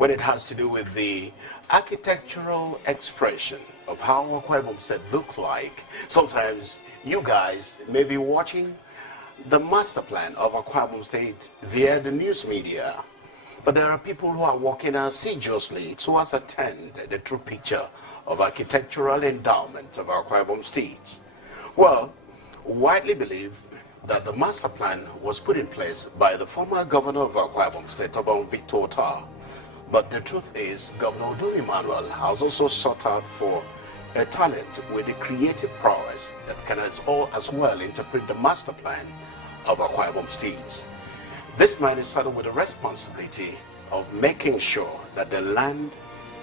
when it has to do with the architectural expression of how Akwa Ibom State look like. Sometimes you guys may be watching the master plan of Akwa Ibom State via the news media, but there are people who are working assiduously towards attend the true picture of architectural endowment of Akwa Ibom State. Well, widely believed that the master plan was put in place by the former governor of Akwa Ibom State, Victor Ota. But the truth is, Governor Udom Emmanuel has also sought out for a talent with the creative prowess that can as well interpret the master plan of Akwa Ibom State. This man is saddled with the responsibility of making sure that the land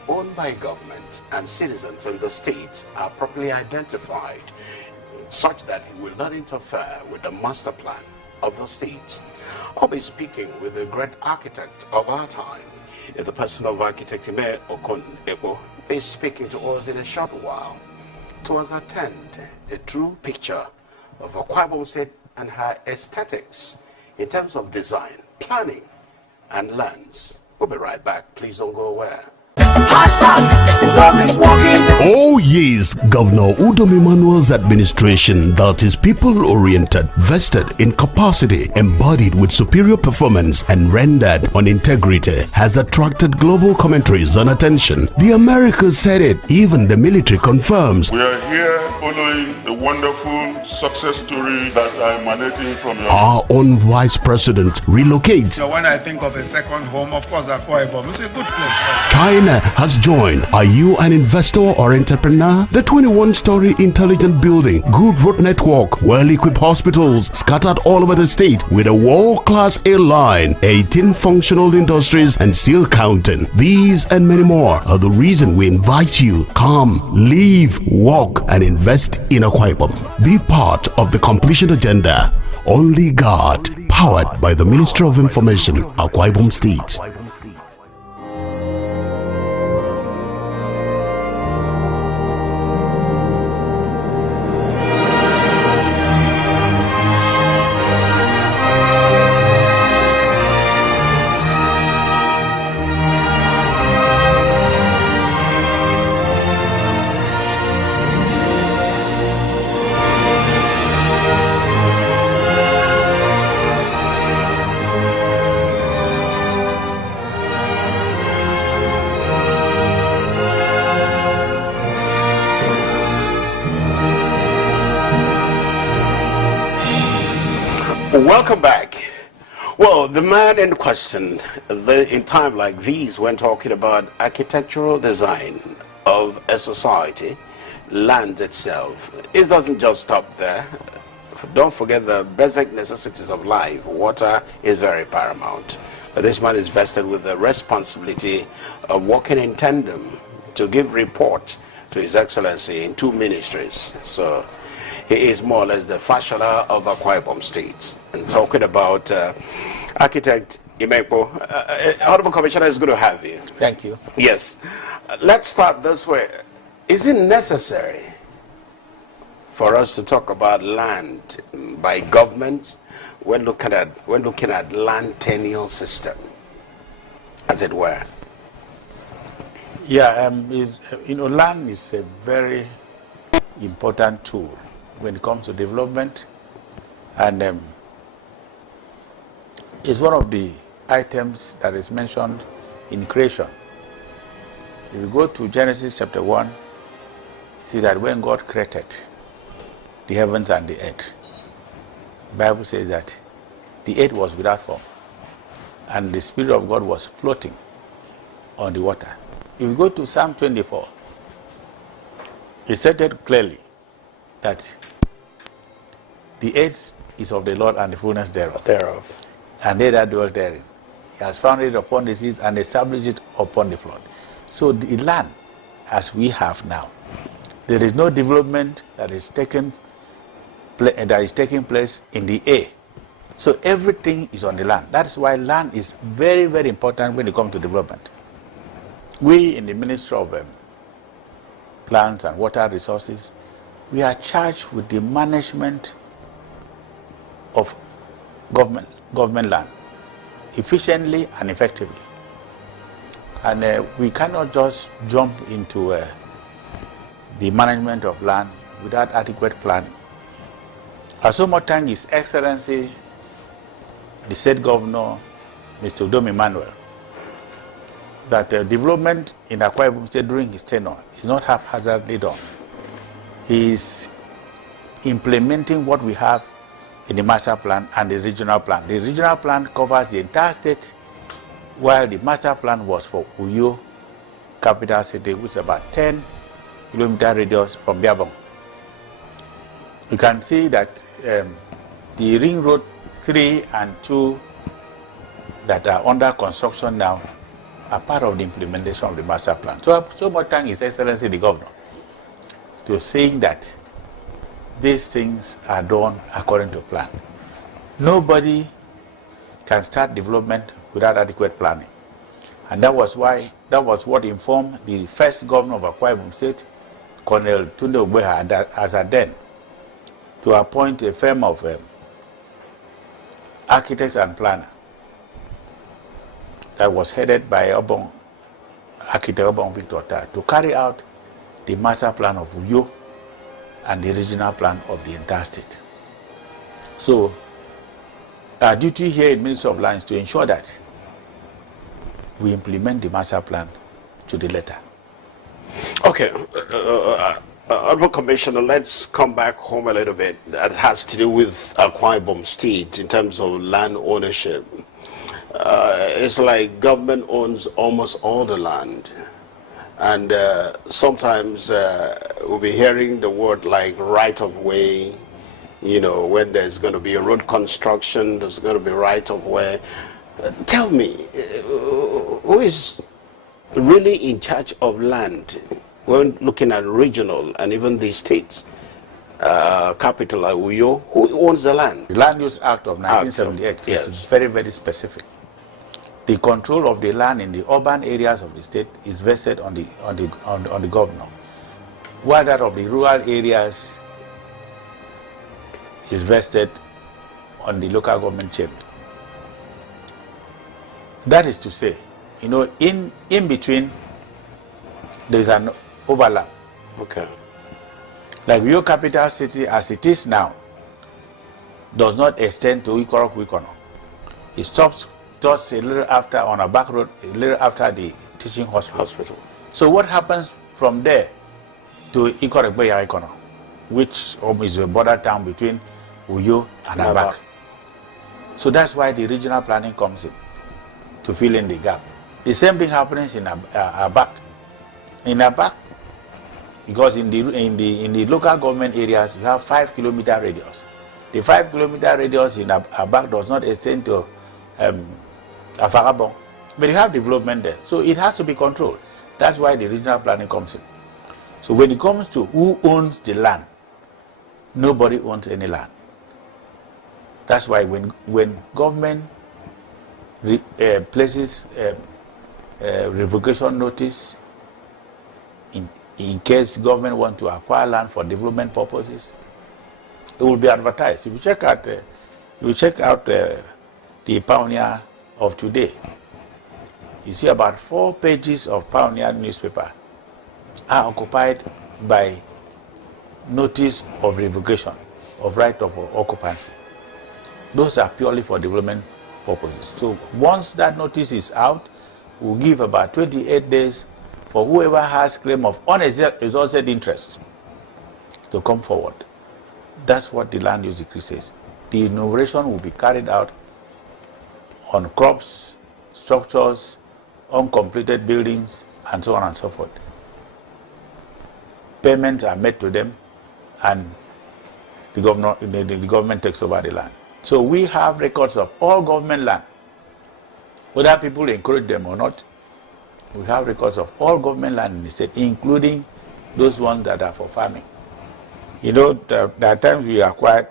owned by government and citizens in the state are properly identified, such that he will not interfere with the master plan of the state. I'll be speaking with the great architect of our time, the person of architect Ime Ekpo, is speaking to us in a short while to us attend a true picture of Akwa Ibom State and her aesthetics in terms of design, planning, and lands. We'll be right back. Please don't go away. Oh yes, Governor Udom Emmanuel's administration that is people-oriented, vested in capacity, embodied with superior performance and rendered on integrity has attracted global commentaries and attention. The Americans said it, even the military confirms. We are here following the wonderful success story that are emanating from your... Our own Vice President relocates. So when I think of a second home, of course Akwa Ibom is a good place. China has joined. Are you an investor or entrepreneur? The 21-story intelligent building, good road network, well-equipped hospitals scattered all over the state with a world-class airline, 18 functional industries and still counting. These and many more are the reason we invite you. Come, live, work and invest in Akwa Ibom. Be part of the completion agenda. Only God. Powered by the Ministry of Information, Akwa Ibom State. Welcome back. Well, the man in question, in time like these, when talking about architectural design of a society, land itself, it doesn't just stop there. Don't forget the basic necessities of life. Water is very paramount. But this man is vested with the responsibility of working in tandem to give report to His Excellency in two ministries. So he is more or less the fashola of Akwa Ibom State. And talking about architect Ime Ekpo, Honorable Commissioner, is good to have you. Thank you. Yes. Let's start this way. Is it necessary for us to talk about land by government when looking at land tenure system, as it were? Yeah, land is a very important tool when it comes to development, and it's one of the items that is mentioned in creation. If you go to Genesis chapter 1, see that when God created the heavens and the earth, the Bible says that the earth was without form and the Spirit of God was floating on the water. If you go to Psalm 24, it stated clearly that the earth is of the Lord and the fullness thereof, and they that dwell therein. He has founded it upon the seas and established it upon the flood. So the land, as we have now, there is no development that is taking place in the air. So everything is on the land. That's why land is very, very important when it comes to development. We in the Ministry of Lands and Water Resources, we are charged with the management of government land efficiently and effectively. And we cannot just jump into the management of land without adequate planning. Asomotang His Excellency, the State Governor, Mr. Udom Emmanuel, that development in Akwa Ibom State during his tenure is not haphazardly done. He is implementing what we have in the master plan and the regional plan. The regional plan covers the entire state, while the master plan was for Uyo, capital city, which is about 10-kilometer radius from Biabong. You can see that the Ring Road 3 and 2 that are under construction now are part of the implementation of the master plan. So much thank His Excellency the Governor to saying that these things are done according to plan. Nobody can start development without adequate planning. And that was what informed the first governor of Akwa Ibom State, Colonel Tunde Ogbeha, as at then, to appoint a firm of architects and planner that was headed by architect Obong Victor Ta, to carry out the master plan of Uyo and the regional plan of the entire state. So our duty here in Ministry of Lands is to ensure that we implement the master plan to the letter. Okay, Honorable Commissioner, let's come back home a little bit. That has to do with Akwa Ibom State in terms of land ownership. It's like government owns almost all the land. And sometimes we'll be hearing the word like right of way, you know, when there's going to be a road construction, there's going to be right of way. Tell me, who is really in charge of land when looking at regional and even the states, capital like Uyo? Who owns the land? The Land Use Act of 1978 is very, very specific. The control of the land in the urban areas of the state is vested on the governor, while that of the rural areas is vested on the local government chairman. That is to say, you know, in between there is an overlap. Okay. Like your capital city as it is now does not extend to Wikono. It stops just a little after on a back road, a little after the teaching hospital. So what happens from there to Ikono, which is a border town between Uyo and Abak? So that's why the regional planning comes in, to fill in the gap. The same thing happens in Abak. In Abak, because in the local government areas you have 5-kilometer radius. The 5-kilometer radius in Abak does not extend to Afarabong, but you have development there, so it has to be controlled. That's why the regional planning comes in. So when it comes to who owns the land, nobody owns any land. That's why when government places revocation notice, in case government want to acquire land for development purposes, it will be advertised. If you check out, the Pioneer of today, you see about 4 pages of Pioneer newspaper are occupied by notice of revocation of right of occupancy. Those are purely for development purposes. So once that notice is out, we'll give about 28 days for whoever has claim of unexhausted interest to come forward. That's what the land use decree says. The enumeration will be carried out on crops, structures, uncompleted buildings, and so on and so forth. Payments are made to them, and the government takes over the land. So we have records of all government land, whether people encourage them or not. We have records of all government land in the state, including those ones that are for farming. You know, there are times we acquired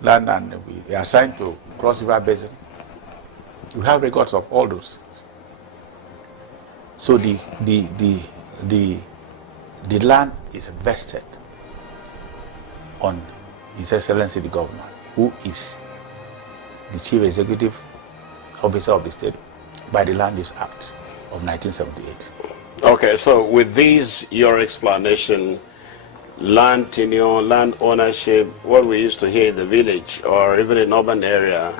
land and we assigned to Cross River Basin. We have records of all those. So the land is vested on His Excellency the Governor, who is the Chief Executive Officer of the state by the Land Use Act. of 1978. Okay, so with these, your explanation, land tenure, land ownership, what we used to hear in the village or even in urban area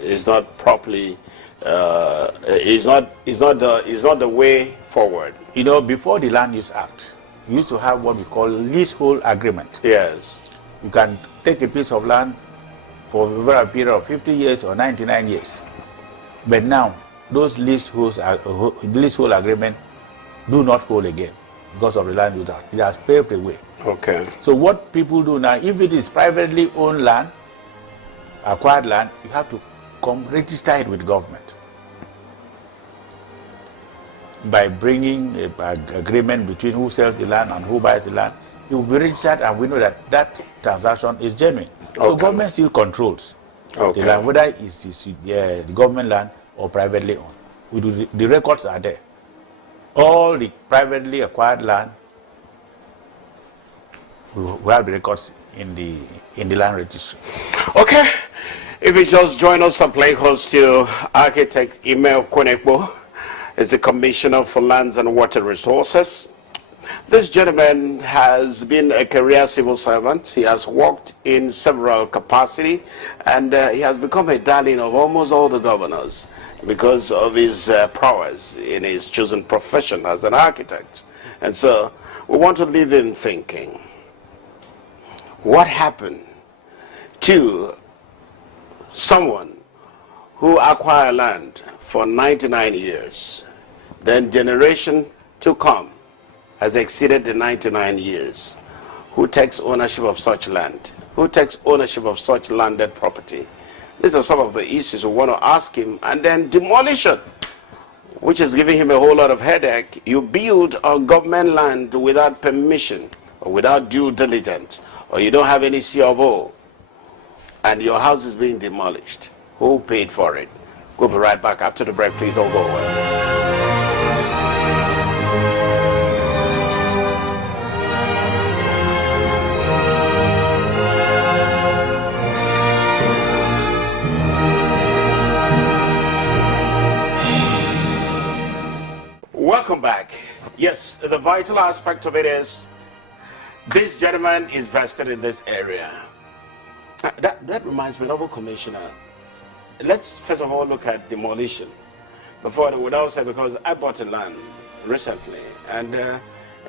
is not properly, is not the way forward. You know, before the Land Use Act, we used to have what we call leasehold agreement. Yes. You can take a piece of land for over a period of 50 years or 99 years. But now, those leasehold agreement do not hold again because of the Land Use Act. It has paved the way. Okay. So what people do now, if it is privately owned land, acquired land, you have to come register it with government. By bringing an agreement between who sells the land and who buys the land, it will be registered, and we know that that transaction is genuine. So government still controls the land, whether it's the government land or privately owned. The records are there. All the privately acquired land, we have the records in the land registry. Okay. If you just join us, I'm playing host to architect Ime Ekpo, is the Commissioner for Lands and Water Resources. This gentleman has been a career civil servant. He has worked in several capacities, and he has become a darling of almost all the governors because of his prowess in his chosen profession as an architect. And so we want to leave him thinking, what happened to someone who acquired land for 99 years, then generation to come has exceeded the 99 years. Who takes ownership of such land? Who takes ownership of such landed property? These are some of the issues we want to ask him. And then demolition, which is giving him a whole lot of headache. You build on government land without permission or without due diligence, or you don't have any C of O, and your house is being demolished. Who paid for it? We'll be right back after the break. Please don't go away. Welcome back. Yes, the vital aspect of it is this gentleman is vested in this area. That reminds me, Noble Commissioner, let's first of all look at demolition. Before, without saying, because I bought a land recently, and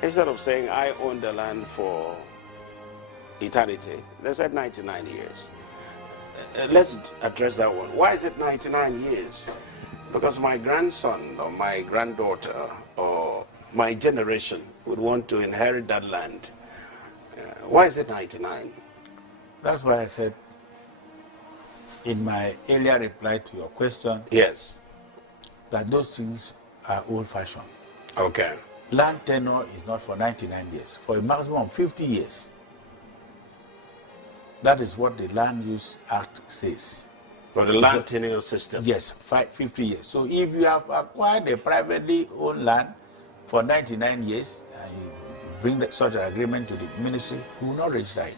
instead of saying I own the land for eternity, they said 99 years. Let's address that one. Why is it 99 years? Because my grandson or my granddaughter or my generation would want to inherit that land. Why is it 99? That's why I said in my earlier reply to your question, yes, that those things are old-fashioned. Okay. Land tenure is not for 99 years, for a maximum of 50 years. That is what the Land Use Act says. For the land tenure system? Yes, 50 years. So if you have acquired a privately owned land for 99 years, and you bring such an agreement to the ministry, you will not register it.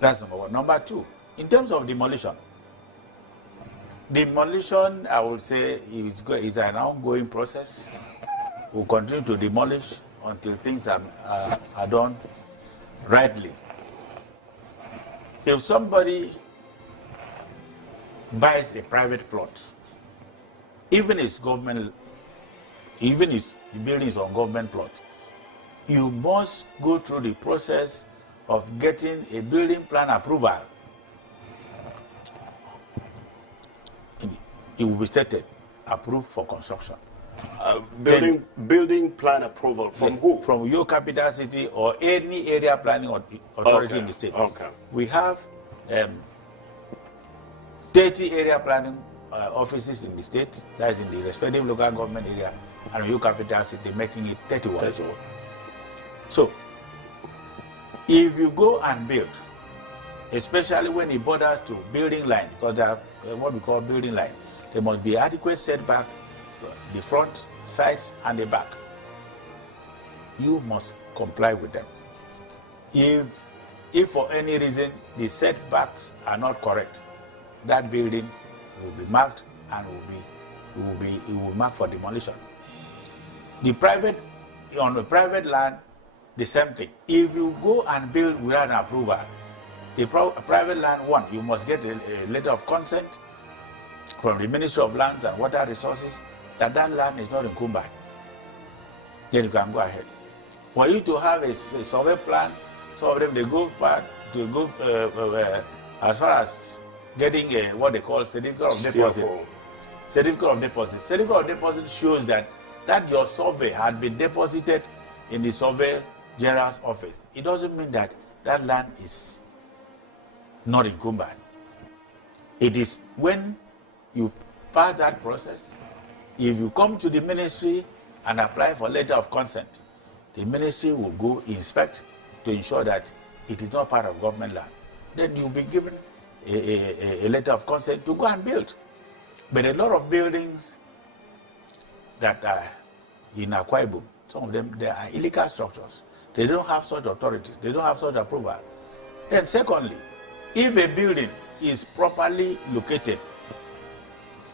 That's number one. Number two, in terms of demolition, I would say, is an ongoing process. We'll continue to demolish until things are done rightly. If somebody buys a private plot, even its building is on government plot, you must go through the process of getting a building plan approval. It will be stated, approved for construction. Building plan approval from who? From your capital city or any area planning authority in the state. Okay. We have 30 area planning offices in the state, that is in the respective local government area, and your capital city, making it 31. 31. So, if you go and build, especially when it borders to building line, because they are what we call building line, there must be adequate setback, the front, sides, and the back. You must comply with them. If for any reason the setbacks are not correct, that building will be marked and will be it will mark for demolition. On the private land, the same thing. If you go and build without an approval, the private land, one, you must get a letter of consent from the Ministry of Lands and Water Resources that land is not encumbered. Then you can go ahead. For you to have a survey plan, some of them they go far to go as far as getting what they call certificate of deposit. Certificate of deposit. Certificate of deposit shows that your survey had been deposited in the Survey General's office. It doesn't mean that land is not encumbered. It is when you pass that process, if you come to the ministry and apply for letter of consent, the ministry will go inspect to ensure that it is not part of government land. Then you'll be given a letter of consent to go and build. But a lot of buildings that are in Akwa Ibom, some of them, they are illegal structures. They don't have such authorities. They don't have such approval. Then secondly, if a building is properly located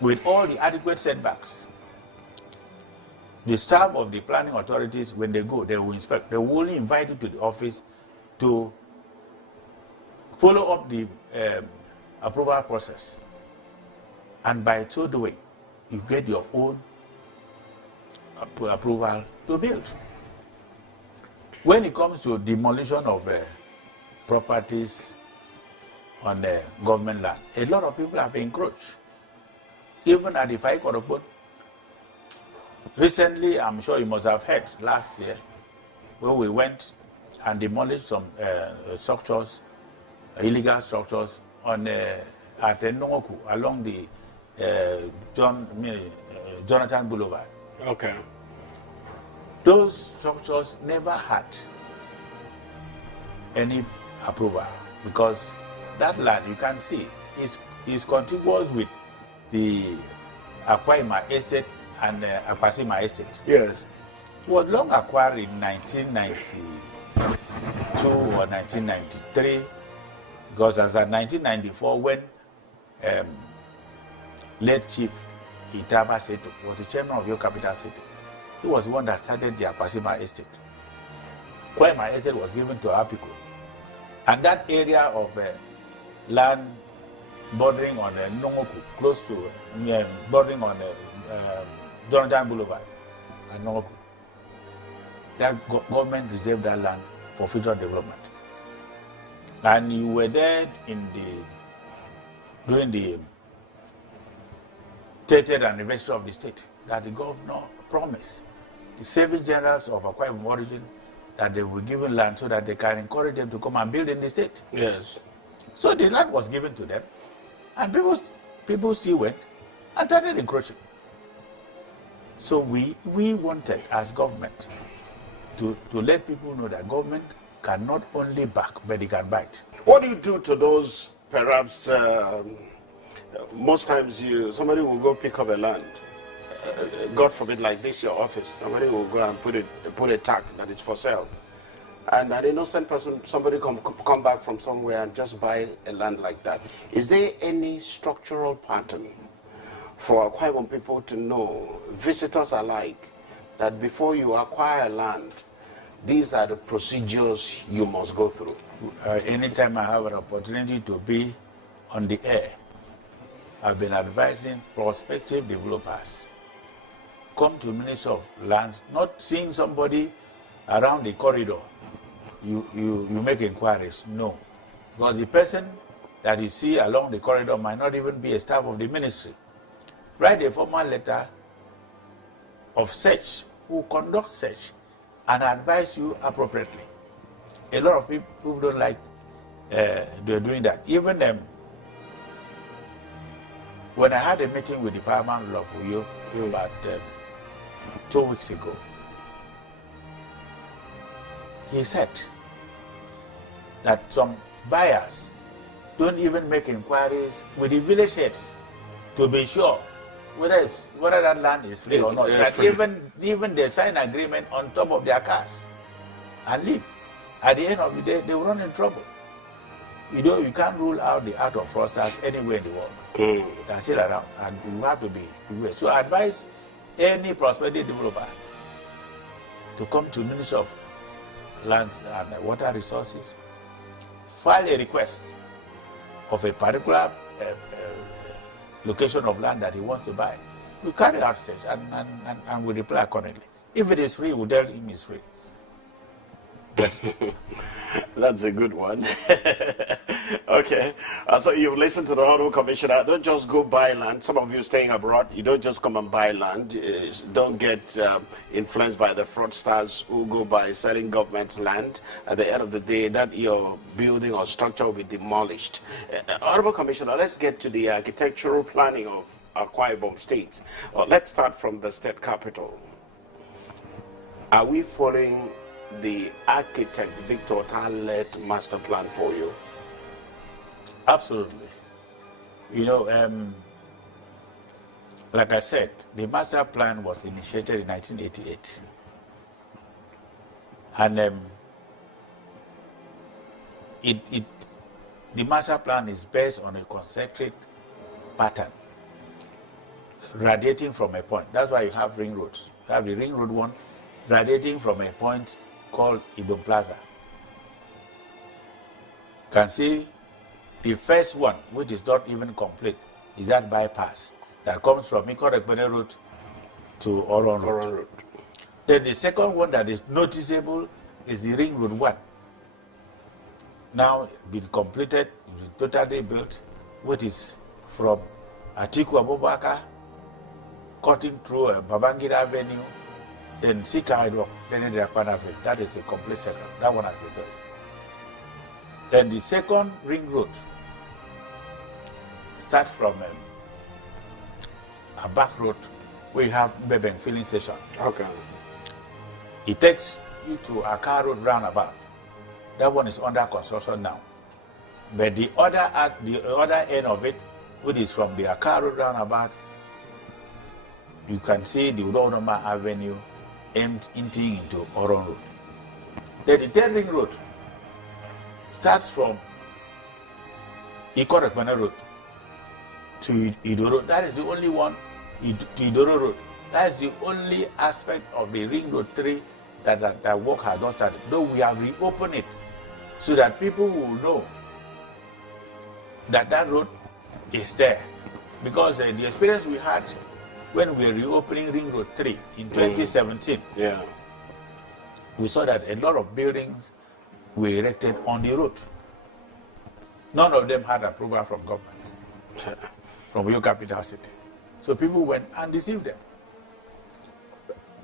with all the adequate setbacks, the staff of the planning authorities, when they go, they will inspect. They will only invite you to the office to follow up the approval process. And by so doing, you get your own approval to build. When it comes to demolition of properties on government land, a lot of people have encroached. Even at the Fai Korobot, recently, I'm sure you must have heard last year, when we went and demolished some structures, illegal structures on at Nongoku along the Jonathan Boulevard. Okay. Those structures never had any approval because that land, you can see, is contiguous with the Akwa Ibom Estate and Akwa Estate. Yes. It was long acquired in 1992 or 1993, because as at 1994, when late Chief Itaba Seto was the chairman of your capital city, he was the one that started the Akwa Ibom Estate. Akwa Ibom Estate was given to Apiko. And that area of land bordering on Nongoku, close to, bordering on Jonathan Boulevard and Nongoku, that government reserved that land for future development. And you were there during the 30th anniversary of the state that the governor promised the 7 generals of Akwa Ibom origin that they were given land so that they can encourage them to come and build in the state. Yes. So the land was given to them, and people still went and started encroaching. So we wanted, as government, to let people know that government can not only back, but it can bite. What do you do to those, perhaps, most times somebody will go pick up a land, God forbid, like this, your office, somebody will go and put a tag that it's for sale. And an innocent person, somebody come back from somewhere and just buy a land like that. Is there any structural pattern for Akwa Ibom people to know, visitors alike, that before you acquire land, these are the procedures you must go through? Anytime I have an opportunity to be on the air, I've been advising prospective developers, come to Ministry of Lands, not seeing somebody around the corridor, you make inquiries. No. Because the person that you see along the corridor might not even be a staff of the ministry. Write a formal letter of search, who conduct search and advise you appropriately. A lot of people don't like they're doing that. Even when I had a meeting with the Paramount of Uyo about 2 weeks ago, he said that some buyers don't even make inquiries with the village heads to be sure whether that land is free or not. That even they sign agreement on top of their cars and leave. At the end of the day, they will run in trouble. You can't rule out the art of fraudsters anywhere in the world. They're still around, and you have to be aware. So I advise any prosperity developer to come to the Ministry of Lands and Water Resources, file a request of a particular location of land that he wants to buy. We carry out search and we reply accordingly. If it is free, we'll tell him it's free. That's a good one. Okay. So you've listened to the Honorable Commissioner. Don't just go buy land. Some of you staying abroad, you don't just come and buy land. Don't get influenced by the fraudsters who go by selling government land. At the end of the day, that your building or structure will be demolished. Honorable Commissioner, let's get to the architectural planning of Akwa Ibom State. Let's start from the state capital. Are we following the architect Victor Tal-led master plan for you? Absolutely. You know, like I said, the master plan was initiated in 1988. And the master plan is based on a concentric pattern radiating from a point. That's why you have ring roads. You have the ring road one radiating from a point called Ibom Plaza. You can see the first one, which is not even complete, is that bypass that comes from Ime Ekpo Road to Oron Road. Then the second one that is noticeable is the Ring Road 1. Now been completed, totally built, which is from Atiku Abubakar, cutting through Babangida Avenue, then Sika Idwok, then the Akwa Avenue. That is a complete second. That one has been done. Then the second ring road starts from a back road where you have Mbebeng filling station. Okay. It takes you to a car road roundabout. That one is under construction now. But the other end of it, which is from the Akar Road roundabout, you can see the Udonoma Avenue emptying into Oron Road. Then the third ring road starts from Ime Ekpo Road to Idoro. That is the only one, to Idoro Road. That is the only aspect of the ring road 3 that work has not started. Though we have reopened it so that people will know that that road is there. Because the experience we had when we were reopening Ring Road 3 in 2017, we saw that a lot of buildings were erected on the road. None of them had approval from government, from your capital city. So people went and deceived them.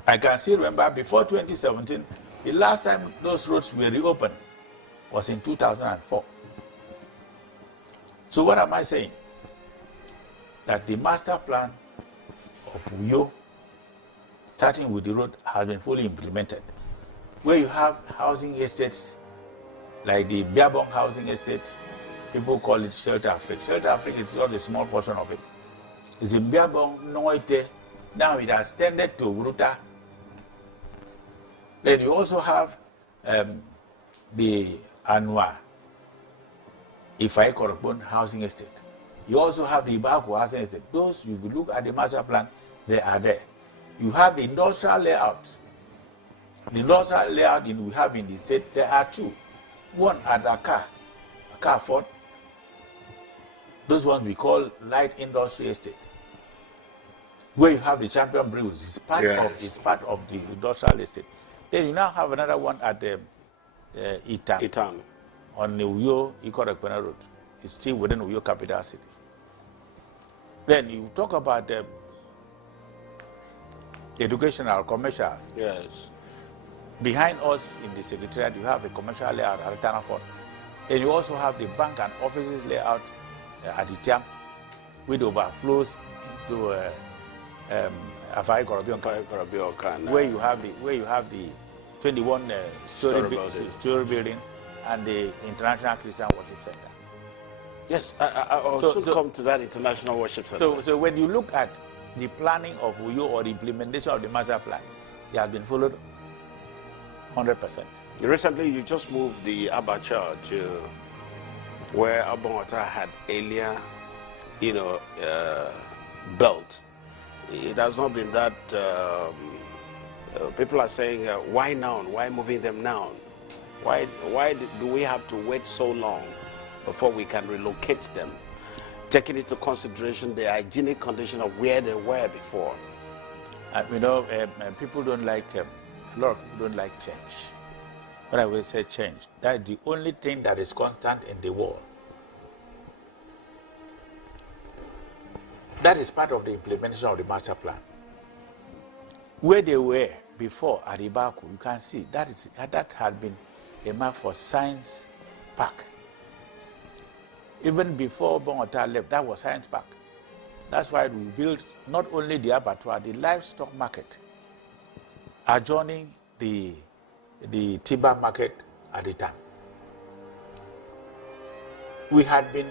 I can still remember before 2017, the last time those roads were reopened was in 2004. So what am I saying? That the master plan of Uyo, starting with the road, has been fully implemented. Where you have housing estates, like the Biabong housing estate, people call it Shelter Africa. Shelter Africa is just a small portion of it. It's in Biabong, Noite. Now it has extended to Uruta. Then you also have the Anwa, Ifai Korokbon housing estate. You also have the Ibaku housing estate. Those, if you look at the master plan, they are there. You have the industrial layout. The industrial layout we have in the state, there are 2. One at Akar Fort. Those ones we call light industry estate. Where you have the Champion Breweries, it's part of the industrial estate. Then you now have another one at the Itam on the Uyo Ime Ekpo Road. It's still within Uyo capital city. Then you talk about educational, commercial. Yes. Behind us in the secretariat, you have a commercial layout at Tana Fort. Then you also have the bank and offices layout at Itiam, which overflows into Afai Korobion, where you have the 21-story building and the International Christian Worship Center. Yes, I also come to that International Worship Center. So when you look at the planning of Uyo or the implementation of the master plan, it has been followed 100%. Recently, you just moved the Abacha where Abongota had earlier, built. It has not been that. People are saying, why now? Why moving them now? Why do we have to wait so long before we can relocate them, taking into consideration the hygienic condition of where they were before? People don't like, a lot of people don't like change. When I will say change, that is the only thing that is constant in the world. That is part of the implementation of the master plan. Where they were before at Ibaku, you can see that had been a map for Science Park. Even before Bongota left, that was Science Park. That's why we built not only the abattoir, the livestock market, adjoining the timber market at the time. We had been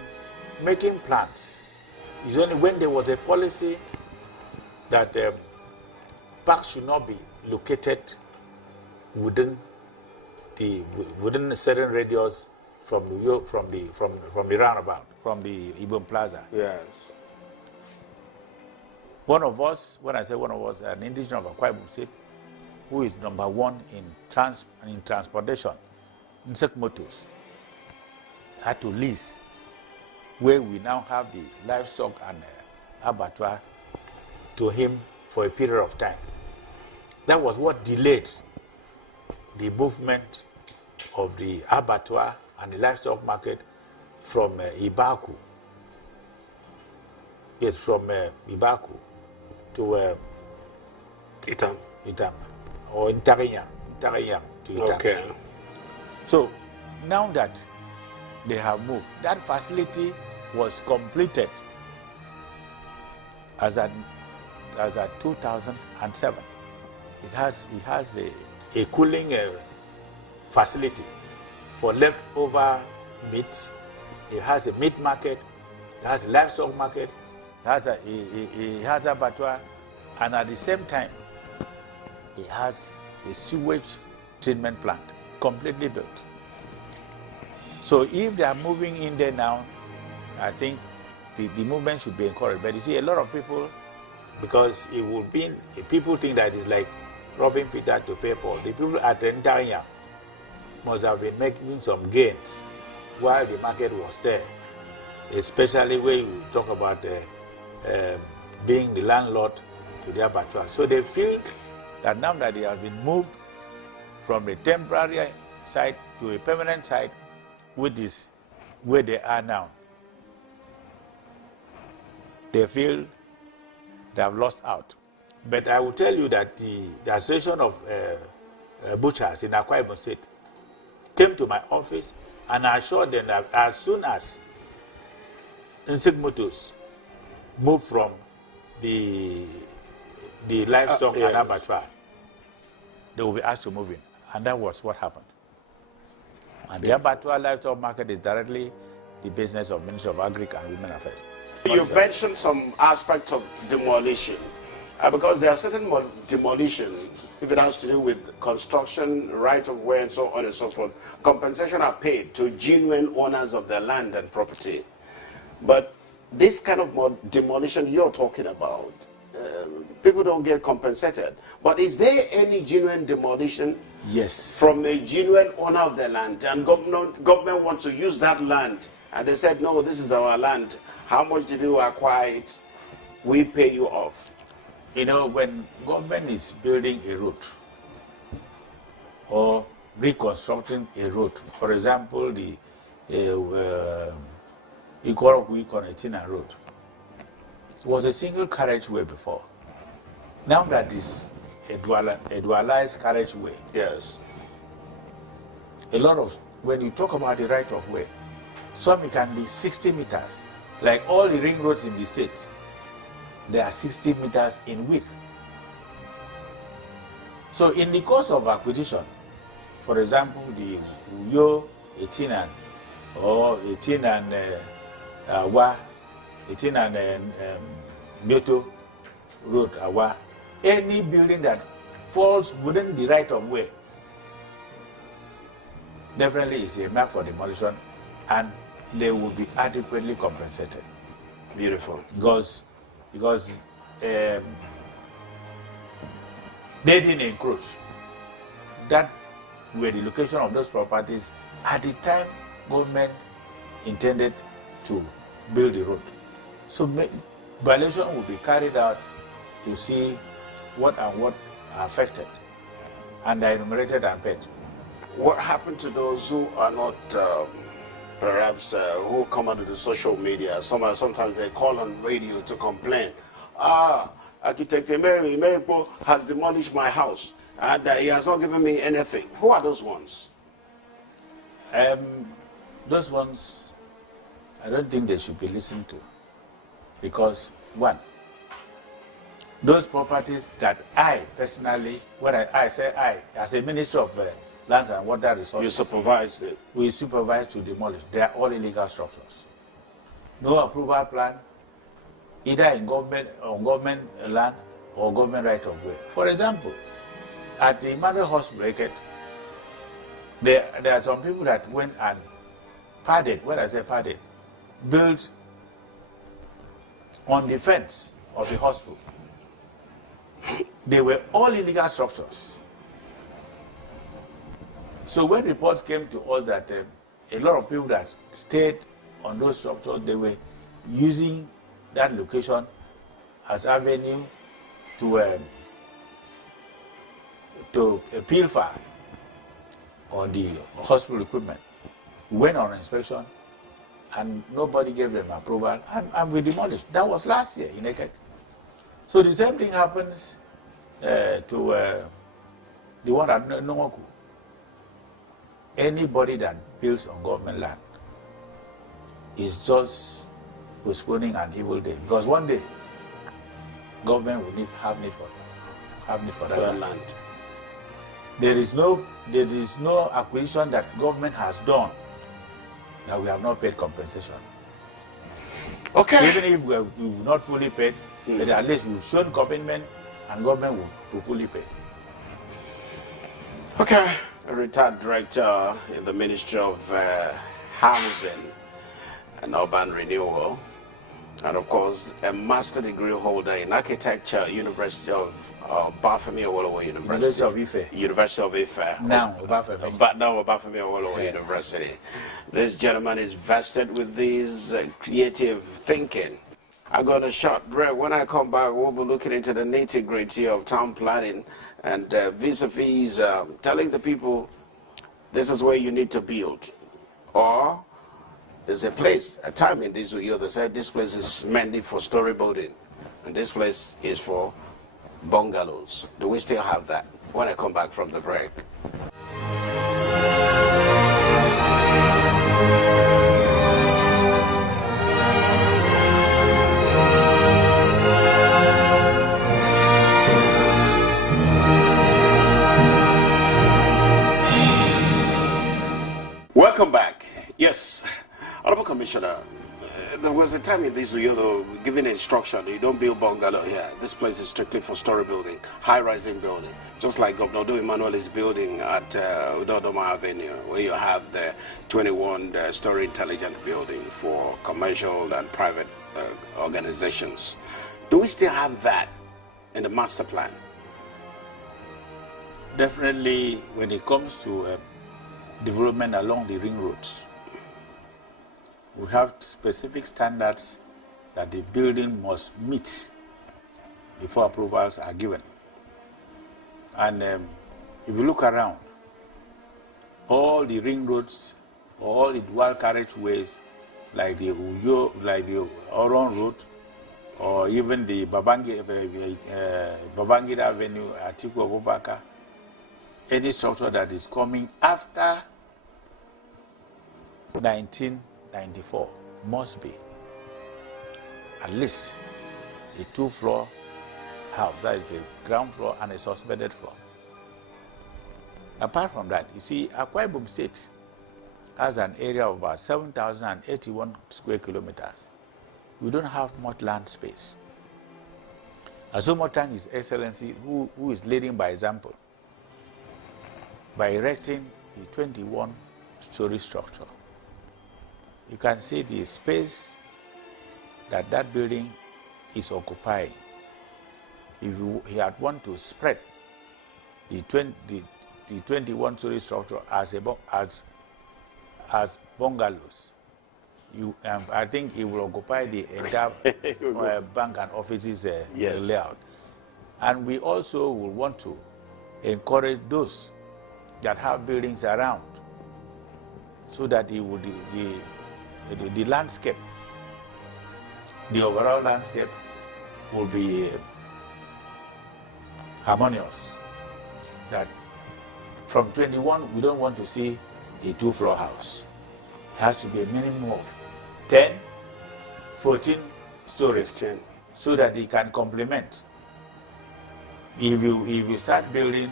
making plans. It's only when there was a policy that parks should not be located within a certain radius from the roundabout, from the Ibom Plaza. Yes. One of us, when I say one of us, an indigenous of Akwa Ibom State, who is #1 in transportation, insect motors, had to lease where we now have the livestock and abattoir to him for a period of time. That was what delayed the movement of the abattoir and the livestock market from Ibaku. Yes, from Ibaku to Itam, or Ntarinyang to Itam. Okay. So now that they have moved, that facility was completed as at 2007. It has a cooling facility for leftover meat. It has a meat market. It has a livestock market. It has a abattoir, and at the same time, it has a sewage treatment plant completely built. So if they are moving in there now, I think the movement should be encouraged. But you see, a lot of people, because it would be, people think that it's like robbing Peter to pay Paul. The people at Ntarinyang must have been making some gains while the market was there, especially where you talk about being the landlord to the abattoir. So they feel that now that they have been moved from a temporary site to a permanent site, which is where they are now, they feel they have lost out. But I will tell you that the Association of Butchers in Akwa Ibom State came to my office and I assured them that as soon as insect motors move from the livestock and abattoir, they will be asked to move in. And that was what happened. And the abattoir livestock market is directly the business of Ministry of Agric and Women Affairs. You mentioned some aspects of demolition, because there are certain demolition, if it has to do with construction, right of way, and so on and so forth. Compensation are paid to genuine owners of their land and property. But this kind of demolition you're talking about, people don't get compensated. But is there any genuine demolition? Yes. From a genuine owner of the land, and government wants to use that land, and they said, no, this is our land. How much did you acquire it? We pay you off. You know, when government is building a road or reconstructing a road, for example, the Ikoroku-Ikonetina road, it was a single carriageway before. Now that is a dualized carriageway. Yes. A lot of, when you talk about the right of way, some it can be 60 meters. Like all the ring roads in the states, they are 60 meters in width. So in the course of acquisition, for example, the Uyo 18 and or 18 and Awa, 18 and Myoto Road Awa, any building that falls within the right of way definitely is a mark for demolition, and they will be adequately compensated. Beautiful. Because they didn't encroach. That were the location of those properties at the time government intended to build the road. So violation will be carried out to see what are affected, and are enumerated and paid. What happened to those who are not, perhaps, who come onto the social media? Sometimes they call on radio to complain. Architect Ime Ekpo has demolished my house, and he has not given me anything. Who are those ones? Those ones, I don't think they should be listened to. Because, one, those properties that I personally, when I say I, as a Minister of Land and Water Resources, You supervised it. we supervise to demolish. They are all illegal structures. No approval plan, either in on government land or government right of way. For example, at the Emmanuel Hospital, there are some people that went and padded, when I say padded, built on the fence of the hospital. They were all illegal structures. So when reports came to us that a lot of people that stayed on those structures, they were using that location as avenue to pilfer on the hospital equipment. We went on inspection and nobody gave them approval, and we demolished. That was last year in Eket. So the same thing happens to the one at Nomoku. Anybody that builds on government land is just postponing an evil day. Because one day, government will have need for that land. There is no acquisition that government has done that we have not paid compensation. Okay. Even if we've not fully paid, but at least we've shown commitment and government will fully pay. Okay. A retired director in the Ministry of Housing and Urban Renewal, and of course a master degree holder in architecture, University of Bafemi Awolowo University. University of Ife. Now Bafemi. But now Bafemi Awolowo University. This gentleman is vested with this creative thinking. I'm going to short break. When I come back, we'll be looking into the nitty-gritty of town planning and vis-a-vis telling the people this is where you need to build. Or there's a place, a time in this year they said this place is mainly for story building and this place is for bungalows. Do we still have that? When I come back from the break. Welcome back. Yes, Honorable Commissioner, there was a time in this year, though, giving instruction, you don't build bungalow here. This place is strictly for story building, high-rising building. Just like Governor Do Emmanuel is building at Udodoma Avenue, where you have the 21-story intelligent building for commercial and private organizations. Do we still have that in the master plan? Definitely, when it comes to development along the ring roads, we have specific standards that the building must meet before approvals are given. And if you look around, all the ring roads, all the dual carriageways, like the Oron Road, or even the Babangida Avenue, Atiku Abubakar, any structure that is coming after 1994 must be at least a 2-floor house, that is a ground floor and a suspended floor. Apart from that, you see, Akwa Ibom State has an area of about 7,081 square kilometers. We don't have much land space. Azumotang, His Excellency, who is leading by example, by erecting a 21-story structure. you can see the space that that building is occupying. If he had want to spread the 21-story structure as bungalows, I think it will occupy the entire bank and offices layout. And we also will want to encourage those that have buildings around, so that the landscape, the overall landscape will be harmonious. That from 21, we don't want to see a 2-floor house. It has to be a minimum of 10, 14 stories, so that they can complement. If you start building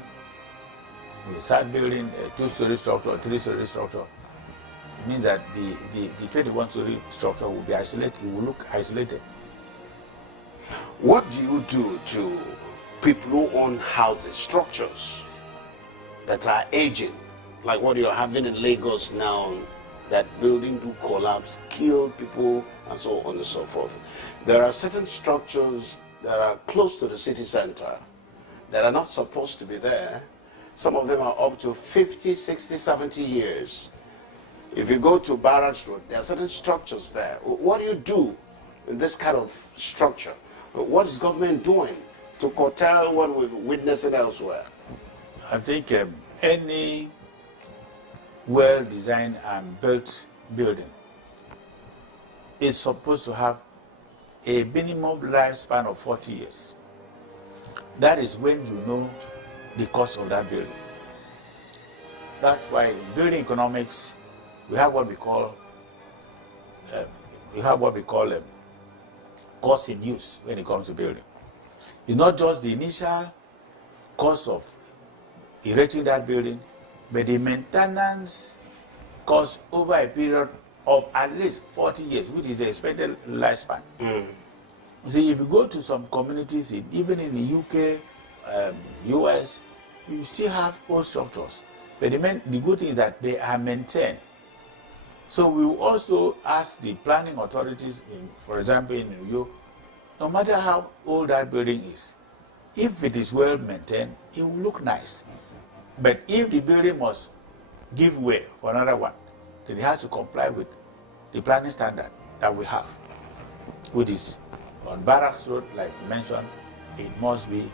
a 2-story structure or 3-story structure, it means that the 21-story structure will be isolated. It will look isolated. What do you do to people who own houses, structures that are aging, like what you're having in Lagos now, that building do collapse, kill people, and so on and so forth? There are certain structures that are close to the city center that are not supposed to be there. Some of them are up to 50, 60, 70 years. If you go to Barracks Road, there are certain structures there. What do you do in this kind of structure? What is government doing to curtail what we've witnessed elsewhere? I think any well-designed and built building is supposed to have a minimum lifespan of 40 years. That is when you know the cost of that building. That's why in building economics, we have what we call cost in use when it comes to building. It's not just the initial cost of erecting that building, but the maintenance cost over a period of at least 40 years, which is the expected lifespan. You see, if you go to some communities, even in the UK, US, you still have old structures. But the good thing is that they are maintained. So we will also ask the planning authorities, for example, in New York, no matter how old that building is, if it is well maintained, it will look nice. But if the building must give way for another one, then it has to comply with the planning standard that we have, which is on Barracks Road, like you mentioned, it must be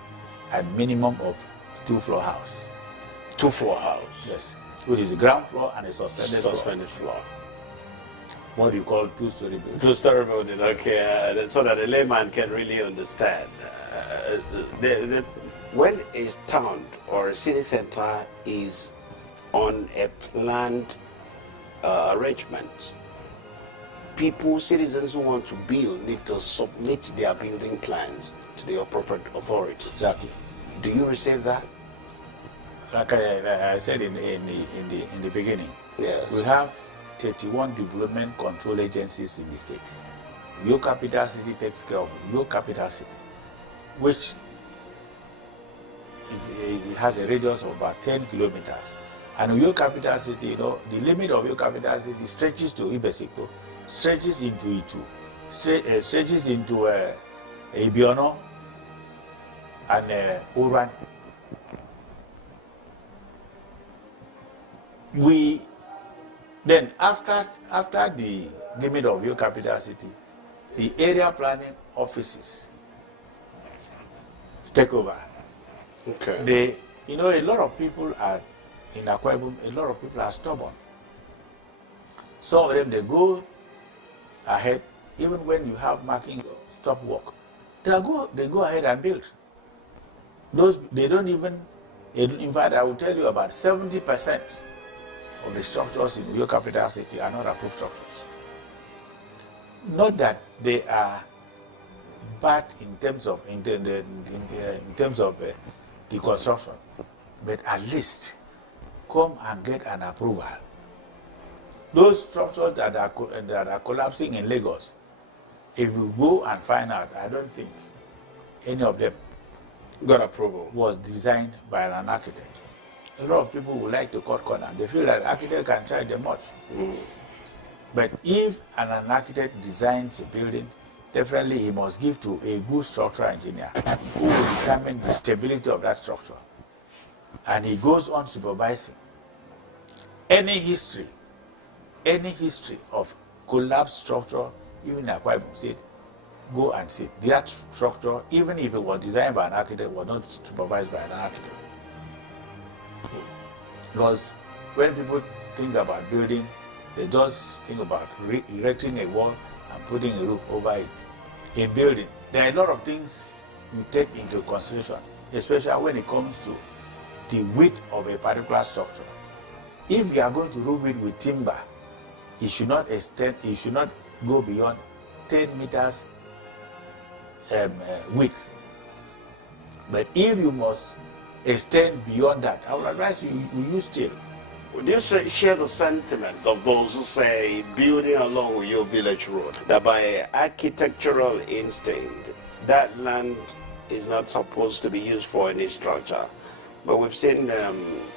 a minimum of 2-floor house. 2-floor house? Yes, which is the ground floor and a suspended floor. What do you call 2-story building? 2-story building, okay, so that the layman can really understand. When a town or a city center is on a planned arrangement, citizens who want to build need to submit their building plans to the appropriate authority. Exactly. Do you receive that? Like I said in the beginning, yes. We have 31 development control agencies in the state. Your capital city takes care of your capital city, which it has a radius of about 10 kilometers. And your capital city, you know, the limit of your capital city stretches to Ime Ekpo, stretches into Itu, stretches into Ibiono and Uran. Then after the limit of your capital city, the area planning offices take over. Okay. A lot of people are in Akwa Ibom, a lot of people are stubborn. Some of them, they go ahead, even when you have marking stop work, they go ahead and build. They don't even, in fact, I will tell you about 70% of the structures in your capital city are not approved structures. Not that they are bad in terms of the construction, but at least come and get an approval. Those structures that are collapsing in Lagos, if you go and find out, I don't think any of them got approval. Was designed by an architect. A lot of people would like to cut corners. They feel that architect can charge them much. But if an architect designs a building, definitely he must give to a good structural engineer who will determine the stability of that structure. And he goes on supervising. Any history of collapsed structure, even in Akwa Ibom State, go and see. That structure, even if it was designed by an architect, was not supervised by an architect. Because when people think about building, they just think about erecting a wall and putting a roof over it. In building, there are a lot of things you take into consideration, especially when it comes to the width of a particular structure. If you are going to roof it with timber, it should not extend, it should not go beyond 10 meters width. But if you must extend beyond that, I would advise you use steel. Would you share the sentiments of those who say building along with your village road, that by architectural instinct, that land is not supposed to be used for any structure? But we've seen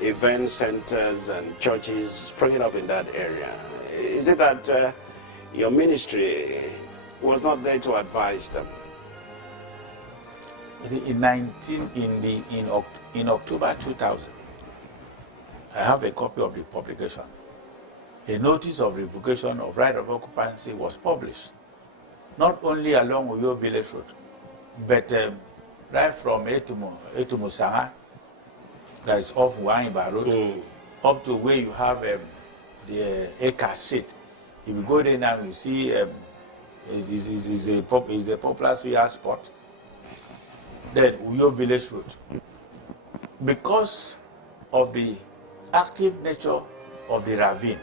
event centers and churches springing up in that area. Is it that your ministry was not there to advise them? You see, in October 2000, I have a copy of the publication. A notice of revocation of right of occupancy was published, not only along Uyo Village Road, but right from Etumu Sanga, that is off Waiba Road, up to where you have the Eka Street. If you go there now, you see it is a popular suya spot. Then Uyo Village Road. Because of the active nature of the ravine,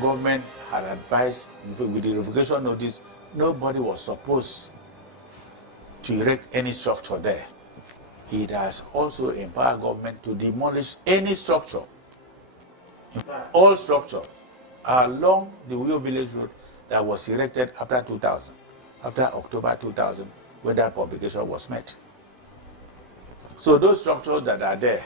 government had advised, with the revocation notice, nobody was supposed to erect any structure there. It has also empowered government to demolish any structure. In fact, all structures along the Uyo Village Road that was erected after 2000, after October 2000, when that publication was met. So those structures that are there,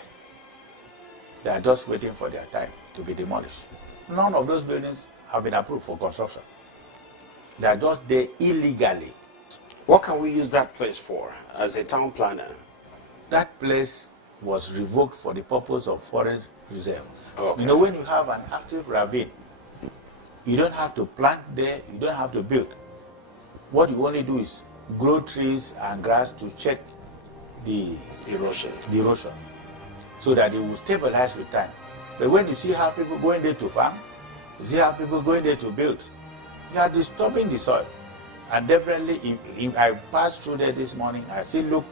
they are just waiting for their time to be demolished. None of those buildings have been approved for construction. They are just there illegally. What can we use that place for as a town planner? That place was revoked for the purpose of forest reserve. Okay. You know, when you have an active ravine, you don't have to plant there, you don't have to build. What you only do is grow trees and grass to check the erosion, so that it will stabilize with time. But when you see how people going there to farm, you see how people going there to build, you are disturbing the soil. And definitely, if I passed through there this morning, I still look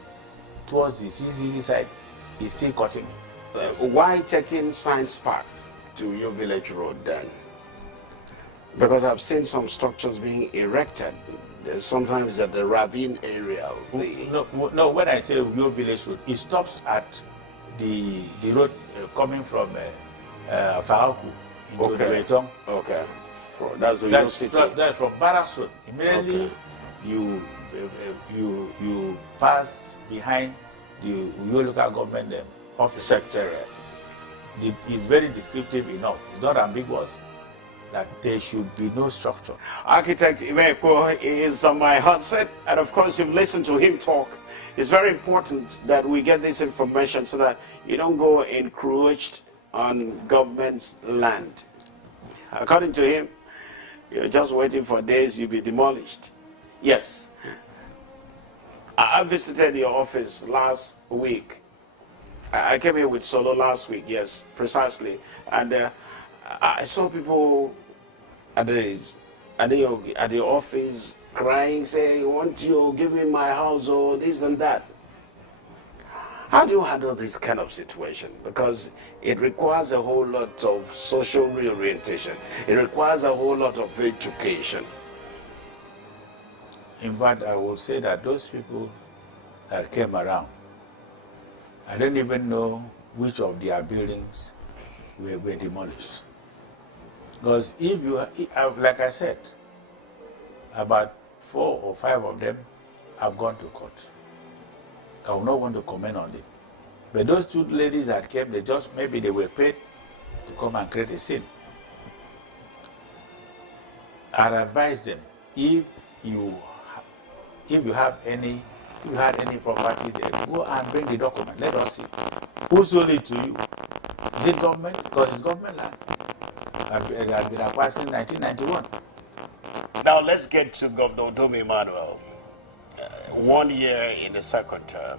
towards the CCC side, it's still cutting. Yes. Why taking Science Park to your village road then? Because I've seen some structures being erected, sometimes at the ravine area of the... No, when I say your village road, it stops at the road coming from Faraku into the Betong. Okay. That's your city. That's from Barracks Road. Immediately you pass behind the Uyo local government office secretariat. It's very descriptive enough. It's not ambiguous that there should be no structure. Architect Ime Ekpo is on my hot set, and of course you've listened to him talk. It's very important that we get this information so that you don't go encroached on government's land. According to him, you're just waiting for days you'll be demolished. Yes. I visited your office last week. I came here with Solo last week, yes, precisely. And I saw people at the office crying, saying, "Won't you give me my house," or this and that. How do you handle this kind of situation? Because it requires a whole lot of social reorientation. It requires a whole lot of education. In fact, I will say that those people that came around, I don't even know which of their buildings were demolished. Because if you, like I said, about 4 or 5 of them have gone to court. I will not want to comment on it. But those 2 ladies that came, maybe they were paid to come and create a scene. I'd advise them, if you had any property there, go and bring the document. Let us see. Who sold it to you? Is it government? Because it's government land. It has been acquired since 1991. Now let's get to Governor Domi Emmanuel. 1 year in the second term,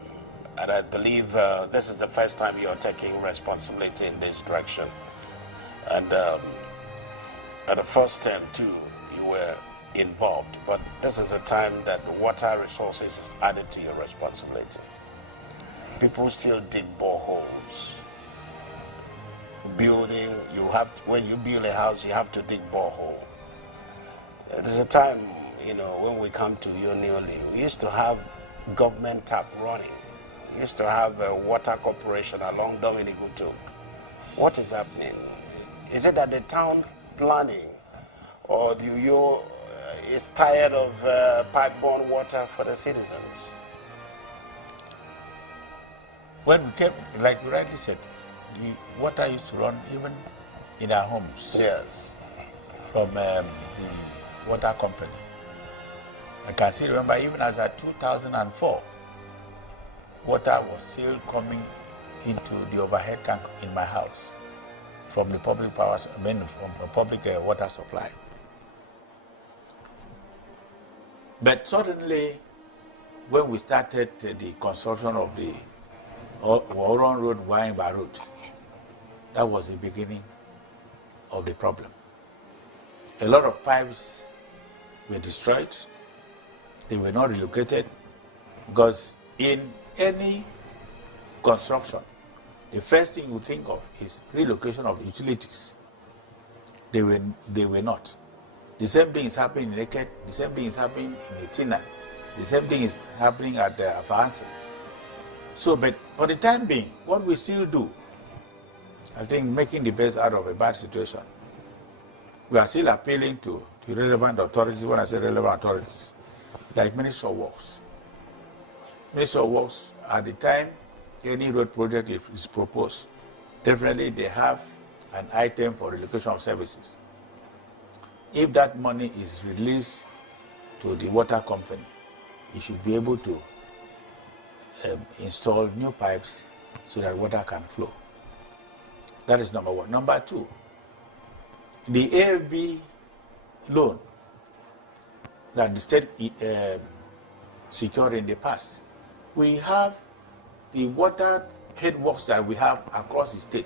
and I believe this is the first time you're taking responsibility in this direction. And at the first term too, you were involved, but this is a time that water resources is added to your responsibility. People still dig boreholes. Building, when you build a house, you have to dig borehole. There's a time, when we come to Unioli, we used to have government tap running. We used to have a water corporation along Dominic Utuk. What is happening? Is it that the town planning, or do you is tired of pipe-borne water for the citizens? When we came, like you rightly said, the water used to run even in our homes. Yes. From the water company. I can still remember, even as at 2004, water was still coming into the overhead tank in my house from the public from the public water supply. But suddenly, when we started the construction of the Oron Road, Waimba Road, that was the beginning of the problem. A lot of pipes were destroyed. They were not relocated, because in any construction, the first thing you think of is relocation of utilities. They were not. The same thing is happening in Eket, the same thing is happening in Etina, the same thing is happening at Afansi. So, but for the time being, what we still do, I think making the best out of a bad situation, we are still appealing to relevant authorities. When I say relevant authorities, like Ministry of Works. Ministry of Works, at the time any road project is proposed, definitely they have an item for relocation of services. If that money is released to the water company, it should be able to install new pipes so that water can flow. That is number one. Number two, the AFB loan that the state secured in the past, we have the water headworks that we have across the state.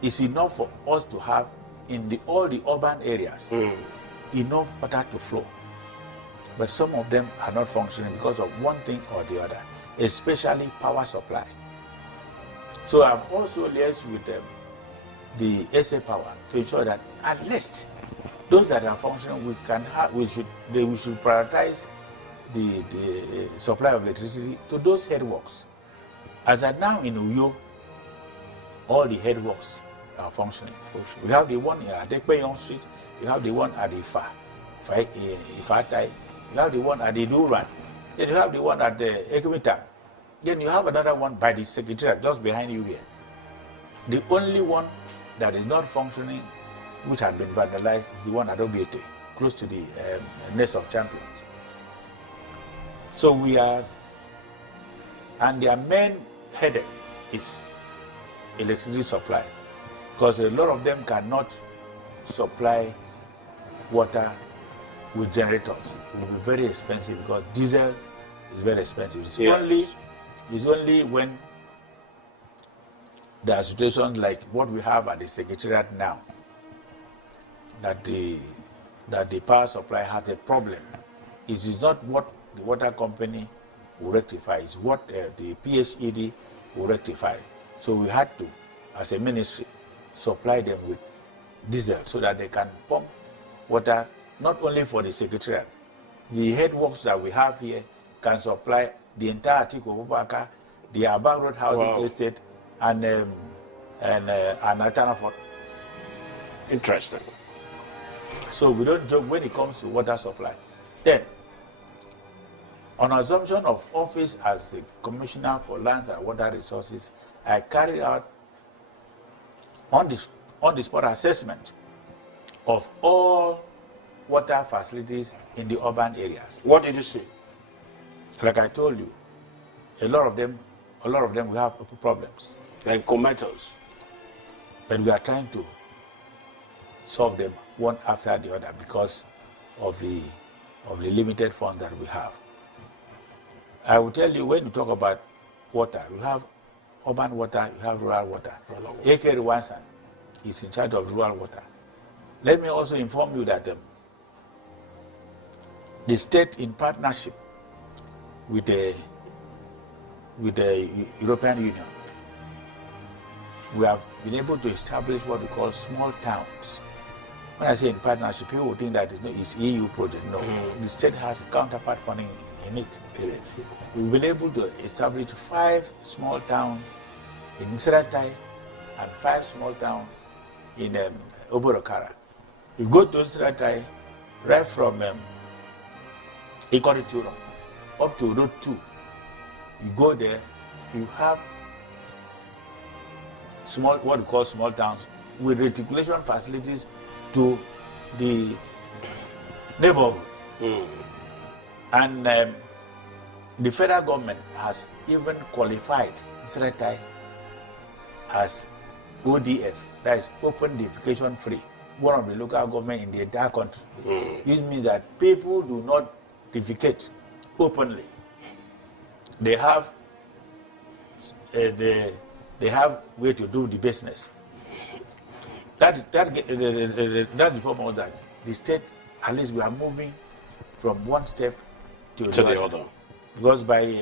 It's enough for us to have in all the urban areas enough water to flow. But some of them are not functioning because of one thing or the other, especially power supply. So I've also liaised with the SA Power to ensure that at least those that are functioning, we should prioritize the supply of electricity to those headworks. As at now in Uyo, all the headworks are functioning. We have the one at Ekpeyon Street, we have the one at Ifatai, you have the one at the Duran, then you have the one at the Ekimita, then you have another one by the Secretariat just behind you here. The only one that is not functioning, which had been vandalized, is the one at Obiete, close to the Nest of Champions. So we are, and their main headache is electricity supply, because a lot of them cannot supply water with generators. It will be very expensive because diesel is very expensive. It's only when there are situations like what we have at the Secretariat now that the power supply has a problem. It is not what the water company will rectify, it's what the PHED will rectify. So we had to, as a ministry, supply them with diesel so that they can pump water not only for the Secretariat. The headworks that we have here can supply the entire Tiko Bubaka, the Abang Road Housing Estate, and Atanafort. Interesting. So we don't joke when it comes to water supply. Then, on assumption of office as the Commissioner for Lands and Water Resources, I carried out on the spot assessment of all water facilities in the urban areas. What did you see? Like I told you, a lot of them will have problems. Like comatose. But we are trying to solve them one after the other because of the limited funds that we have. I will tell you, when you talk about water, you have urban water, you have rural water. A.K. Rwansan is in charge of rural water. Let me also inform you that the state, in partnership with the European Union, we have been able to establish what we call small towns. When I say in partnership, people will think that it's EU project. No, the state has a counterpart funding in it. We've been able to establish 5 small towns in Nsiratai and 5 small towns in Oborokara. You go to Nsiratai, right from Ikorituro up to Road 2. You go there, you have what we call small towns with reticulation facilities to the neighborhood. And the federal government has even qualified Nsiratai as ODF, that is open defecation free, one of the local government in the entire country. This means that people do not defecate openly. They have way to do the business. That informs us that the state, at least we are moving from one step to the other. Because by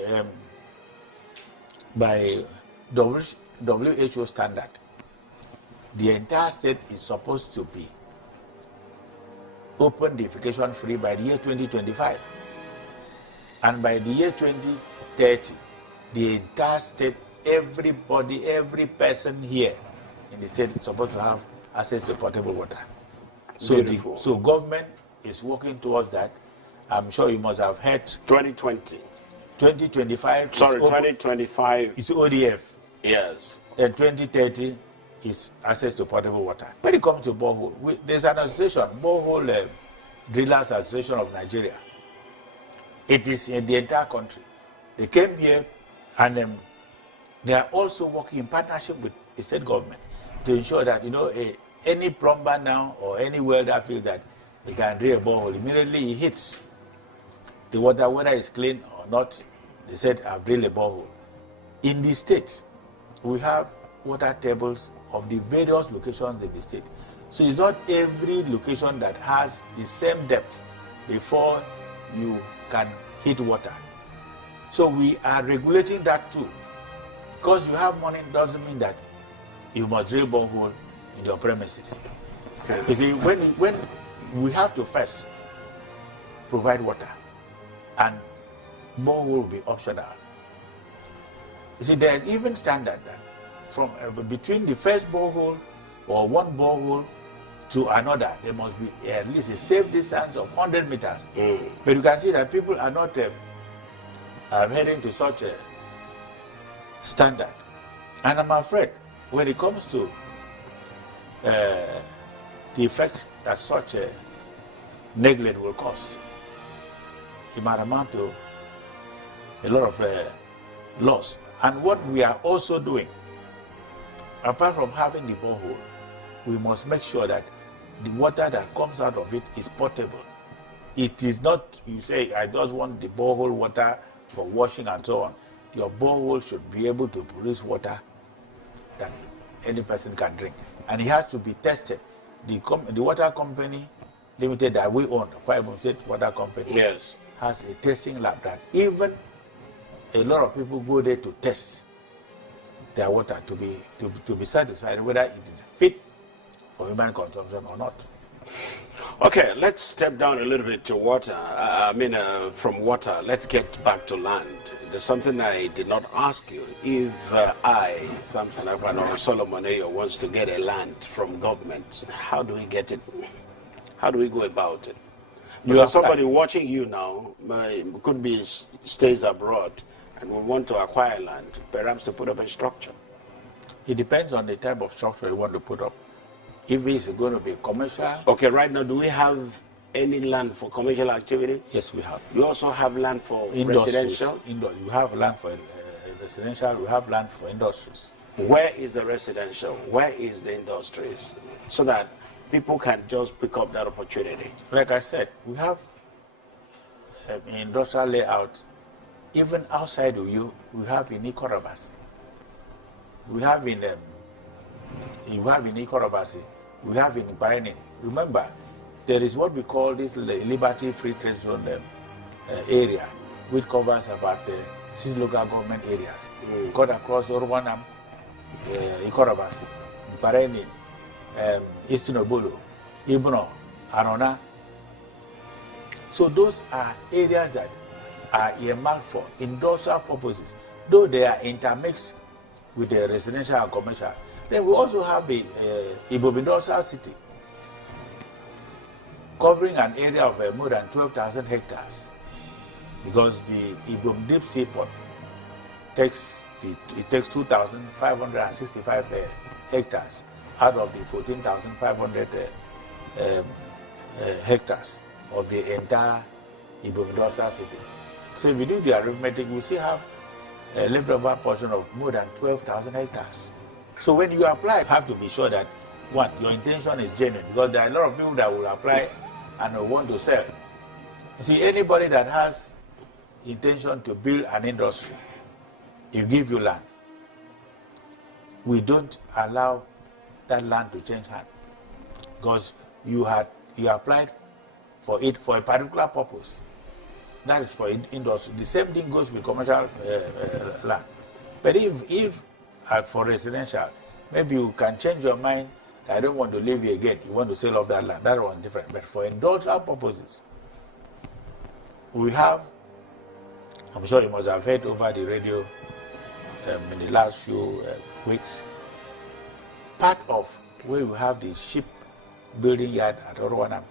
WHO standard, the entire state is supposed to be open defecation free by the year 2025. And by the year 2030, the entire state, everybody, every person here in the state is supposed to have access to potable water. So government is working towards that. I'm sure you must have heard. 2020. 2025. Sorry, 2025. It's ODF. Yes. And 2030 is access to potable water. When it comes to borehole, there's an association, Borehole Drillers Association of Nigeria. It is in the entire country. They came here and they are also working in partnership with the state government to ensure that, any plumber now or any welder feels that he can drill a borehole, immediately he hits the water, whether it's clean or not. They said, I've drilled a borehole. In the state, we have water tables of the various locations in the state. So it's not every location that has the same depth before you can hit water. So we are regulating that too. Because you have money doesn't mean that you must drill borehole in your premises. Okay. You see, when we have to first provide water, and borehole will be optional. You see, there's even standard that from between the first borehole or one borehole to another, there must be at least a safe distance of 100 meters. But you can see that people are not heading to such a standard. And I'm afraid when it comes to the effect that such a neglect will cause, it might amount to a lot of loss. And what we are also doing, apart from having the borehole, we must make sure that the water that comes out of it is potable. It is not, you say, I just want the borehole water for washing and so on. Your borehole should be able to produce water that any person can drink. And it has to be tested. The water company limited that we own, Akwa Ibom State Water Company, yes, has a testing lab that even a lot of people go there to test their water to be satisfied whether it is fit for human consumption or not. Okay, let's step down a little bit to water. From water, let's get back to land. There's something I did not ask you. If I, Samson Afran or Solomon Ayo, wants to get a land from government, how do we get it? How do we go about it? Because somebody watching you now could be stays abroad and will want to acquire land, perhaps to put up a structure. It depends on the type of structure you want to put up. If it's going to be commercial. Okay, right now, do we have any land for commercial activity? Yes, we have. You also have land for Industries, residential? You have land for residential, we have land for industries. Where is the residential? Where is the industries? So that people can just pick up that opportunity. Like I said, we have an industrial layout. Even outside of you, we have in Ikorobasi. We have in Ikorobasi. We have in Bainin. Remember, there is what we call this Liberty Free Trade Zone area, which covers about 6 local government areas. Cut across Orwanam, Ikorobasi, Bainin, Eastern Obolo, Ibno, Arona. So those are areas that are earmarked for industrial purposes, though they are intermixed with the residential and commercial. Then we also have the Ibom Industrial City, covering an area of more than 12,000 hectares, because the Ibom Deep Sea Port takes 2,565 hectares out of the 14,500 hectares of the entire Ibom Industrial City. So if you do the arithmetic, we still have a leftover portion of more than 12,000 hectares. So when you apply, you have to be sure that, one, your intention is genuine, because there are a lot of people that will apply and will want to sell. You see, anybody that has intention to build an industry, you give you land. We don't allow that land to change hands, because you applied for it for a particular purpose. That is for industry. The same thing goes with commercial land. But if for residential, maybe you can change your mind. I don't want to live here again. You want to sell off that land. That was different. But for industrial purposes, we have, I'm sure you must have heard over the radio in the last few weeks, part of where we have the shipbuilding yard at Orwanam,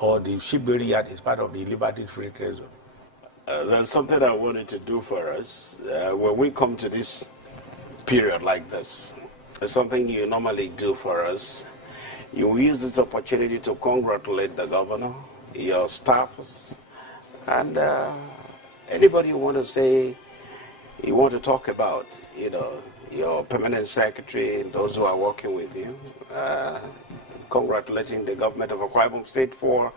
or the shipbuilding yard is part of the Liberty Free Trade Zone. There's something I wanted to do for us. When we come to this period like this, there's something you normally do for us. You use this opportunity to congratulate the governor, your staffs, and anybody you want to say, you want to talk about, your permanent secretary, those who are working with you, congratulating the government of Akwa Ibom State for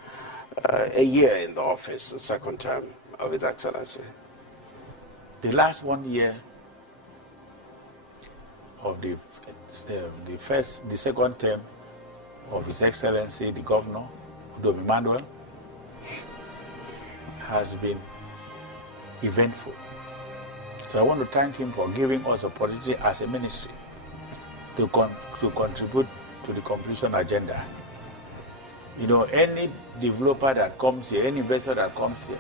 a year in the office, the second term of His Excellency. The last 1 year of the second term of His Excellency, the Governor, Dom Emmanuel, has been eventful. So I want to thank him for giving us opportunity as a ministry to contribute to the completion agenda. Any developer that comes here, any investor that comes here,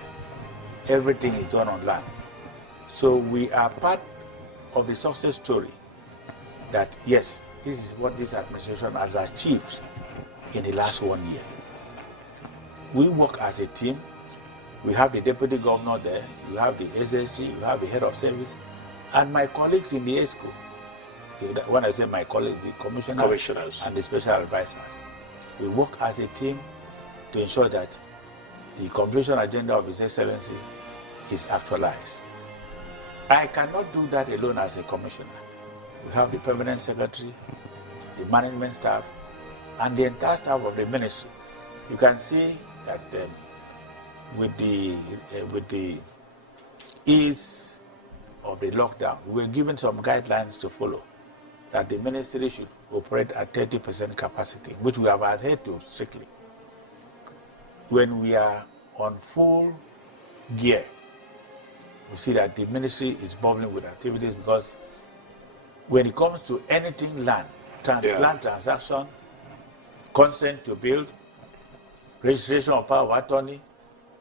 everything is done on land. So we are part of the success story that, yes, this is what this administration has achieved in the last 1 year. We work as a team. We have the deputy governor there, we have the SSG, we have the head of service, and my colleagues in the ESCO. When I say my colleagues, the commissioners and the special advisors. We work as a team to ensure that the completion agenda of His Excellency is actualized. I cannot do that alone as a commissioner. We have the permanent secretary, the management staff, and the entire staff of the ministry. You can see that with the ease of the lockdown, we were given some guidelines to follow, that the ministry should operate at 30% capacity, which we have adhered to strictly. When we are on full gear, we see that the ministry is bubbling with activities, because when it comes to anything land transaction, consent to build, registration of power of attorney,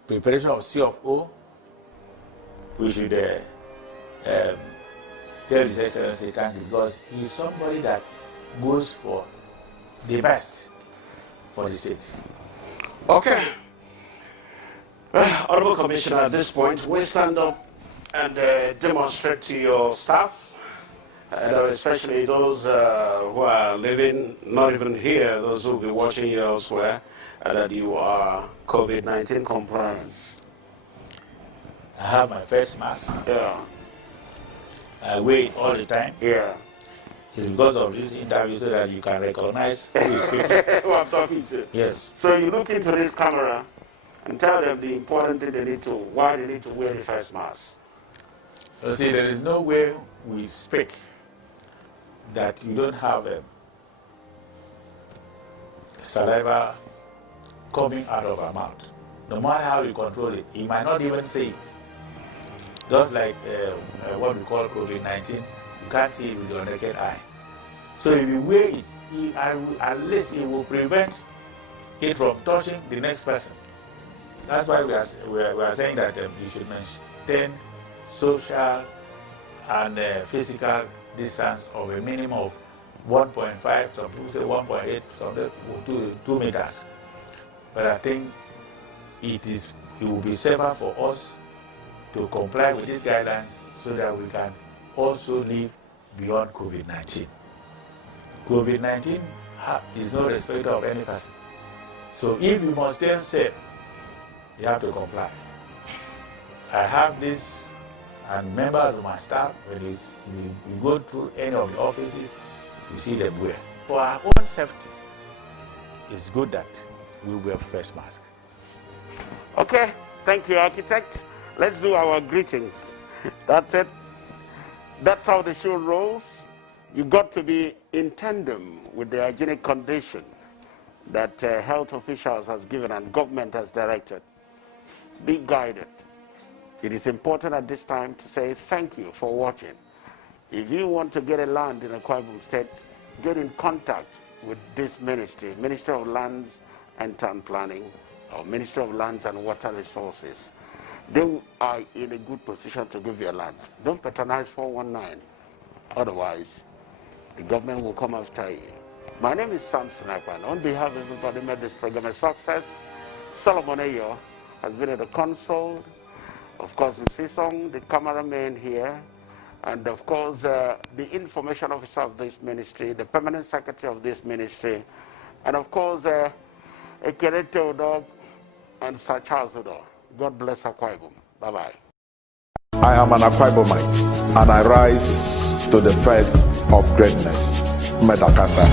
preparation of C of O, we should tell His Excellency thank you, because he's somebody that goes for the best for the state. Okay. Honorable Commissioner, at this point, we stand up and demonstrate to your staff And especially those who are living, not even here, those who will be watching you elsewhere, that you are COVID-19 compliant. I have my face mask. Yeah. I wear it all the time. Yeah. It's because of this interview so that you can recognize who is speaking. Who I'm talking to. Yes. So you look into this camera and tell them the important thing they need to, why they need to wear the face mask. You see, there is no way we speak that you don't have saliva coming out of our mouth. No matter how you control it, you might not even say it. Just like what we call COVID-19, you can't see it with your naked eye. So if you wear it, at least it will prevent it from touching the next person. That's why we are saying that you should maintain social and physical distance of a minimum of 1.5, some people say 1.8, some people 2 meters. But I think it will be safer for us to comply with this guideline so that we can also live beyond COVID-19. COVID-19 is no respecter of any person. So if you must stay safe, you have to comply. I have this, and members of my staff, when you go through any of the offices, you see them wear. For our own safety, it's good that we wear face mask. Okay, thank you, architect. Let's do our greeting. That's it. That's how the show rolls. You got to be in tandem with the hygienic condition that health officials has given and government has directed. Be guided. It is important at this time to say thank you for watching. If you want to get a land in Akwa Ibom State, get in contact with this ministry, Ministry of Lands and Town Planning, or Ministry of Lands and Water Resources. They are in a good position to give you a land. Don't patronize 419. Otherwise, the government will come after you. My name is Sam Sniper, and on behalf of everybody who made this program a success, Solomon Ayo has been at the console, of course, the Sisong, the cameraman here, and of course, the information officer of this ministry, the permanent secretary of this ministry, and of course, Ekere Theodore and Sir Charles Odor. God bless Akwa Ibom. Bye-bye. I am an Akwa Ibomite, and I rise to the fight of greatness. Medakata.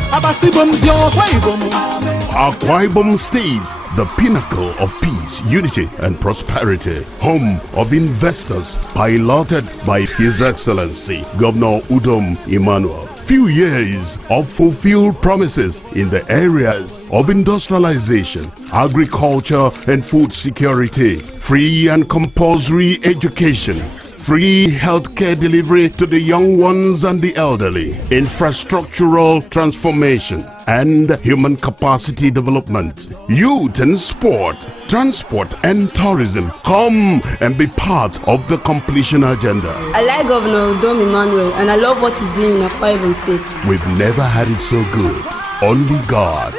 Akwa Ibom State, the pinnacle of peace, unity, and prosperity. Home of investors, piloted by His Excellency Governor Udom Emmanuel. Few years of fulfilled promises in the areas of industrialization, agriculture, and food security, free and compulsory education, free healthcare delivery to the young ones and the elderly, infrastructural transformation, and human capacity development, youth and sport, transport and tourism. Come and be part of the completion agenda. I like Governor Udom Emmanuel, and I love what he's doing in Akwa Ibom State. We've never had it so good. Only God.